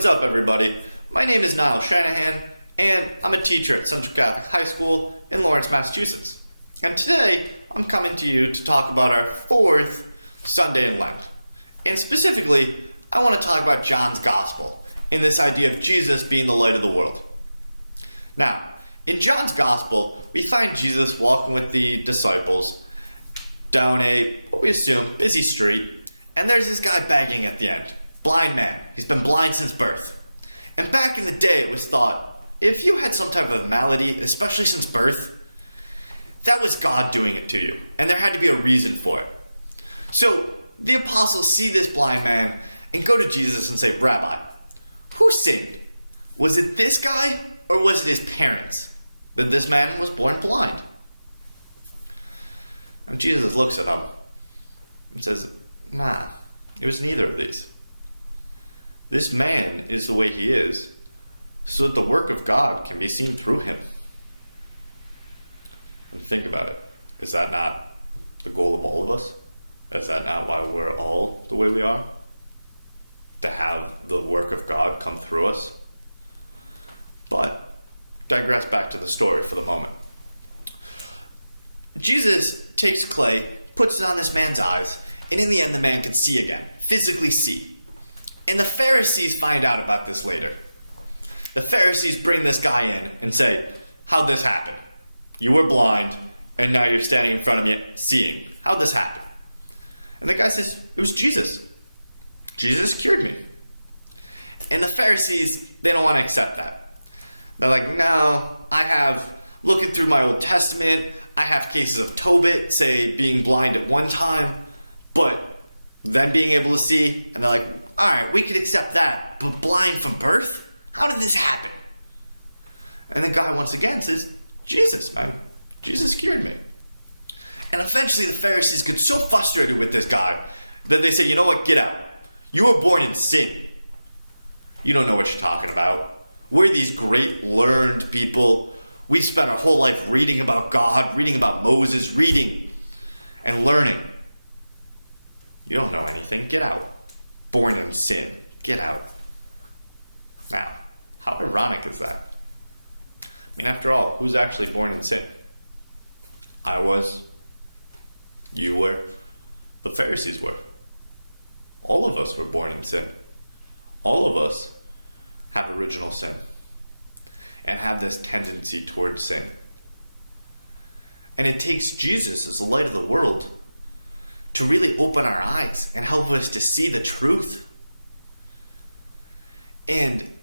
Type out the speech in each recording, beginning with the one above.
What's up, everybody? My name is Niall Shanahan, and I'm a teacher at Central Catholic High School in Lawrence, Massachusetts. And today, I'm coming to you to talk about our fourth Sunday in Lent. And specifically, I want to talk about John's Gospel and this idea of Jesus being the light of the world. Now, in John's Gospel, we find Jesus walking with the disciples down what we assume, busy street, and there's this guy begging at the end. Blind man. He's been blind since birth. And back in the day, it was thought, if you had some type of malady, especially since birth, that was God doing it to you, and there had to be a reason for it. So the apostles see this blind man and go to Jesus and say, Rabbi, who sinned? Was it this guy, or was it his parents, that this man was born blind? And Jesus looks at him and says, nah, it was neither of these. This man is the way he is, so that the work of God can be seen through him. And think about it. Is that not the goal of all of us? Is that not why we're all the way we are? To have the work of God come through us? But digress back to the story for the moment. Jesus takes clay, puts it on this man's eyes, and in the end the man can see again, physically see. And the Pharisees find out about this later. The Pharisees bring this guy in and say, how'd this happen? You were blind, and now you're standing in front of me seeing. How'd this happen? And the guy says, it was Jesus. Jesus cured me. And the Pharisees, they don't want to accept that. They're like, no, looking through my Old Testament, I have cases of Tobit, say, being blind at one time, but then being able to see, and they're like, all right, we could accept that, but blind from birth? How did this happen? And the guy once again says, Jesus, man. Jesus cured me. And eventually the Pharisees get so frustrated with this guy that they say, you know what, get out. You were born in sin. You don't know what you're talking about. We're these great learned people. We spent our whole life reading about God, reading about Moses, reading and learning. You don't know anything. Get out. Born in sin. Get out. Now, how ironic is that? I mean, after all, who's actually born in sin? I was. You were. The Pharisees were. All of us were born in sin. All of us have original sin and have this tendency towards sin. And it takes Jesus as the light of the world to really open our eyes and help us to see the truth. And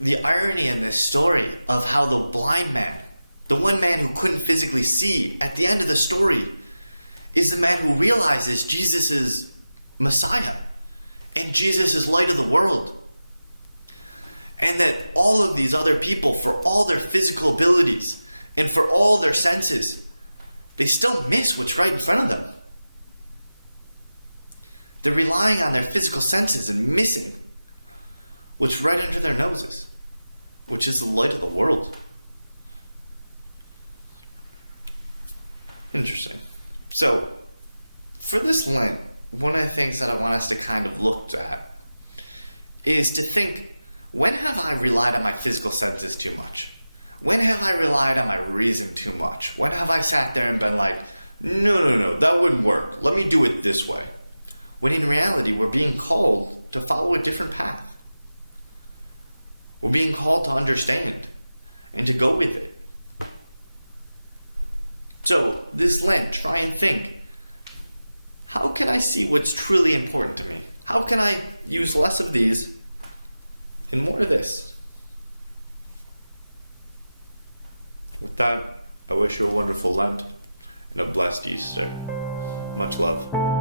the irony in this story of how the blind man, the one man who couldn't physically see, at the end of the story, is the man who realizes Jesus is Messiah and Jesus is light of the world. And that all of these other people, for all their physical abilities and for all their senses, they still miss what's right in front of them. They're relying on their physical senses and missing what's right under their noses, which is the light of the world. Interesting. So, for this Lent, one of the things that I want us to kind of look at is to think, when have I relied on my physical senses too much? When have I relied on my reason too much? When have I sat there and been like, no, that wouldn't work. Let me do it this way. When in reality, we're being called to follow a different path. We're being called to understand and to go with it. So this Lent, try and think, how can I see what's truly important to me? How can I use less of these and more of this? With that, I wish you a wonderful Lent and a blessed Easter. Much love.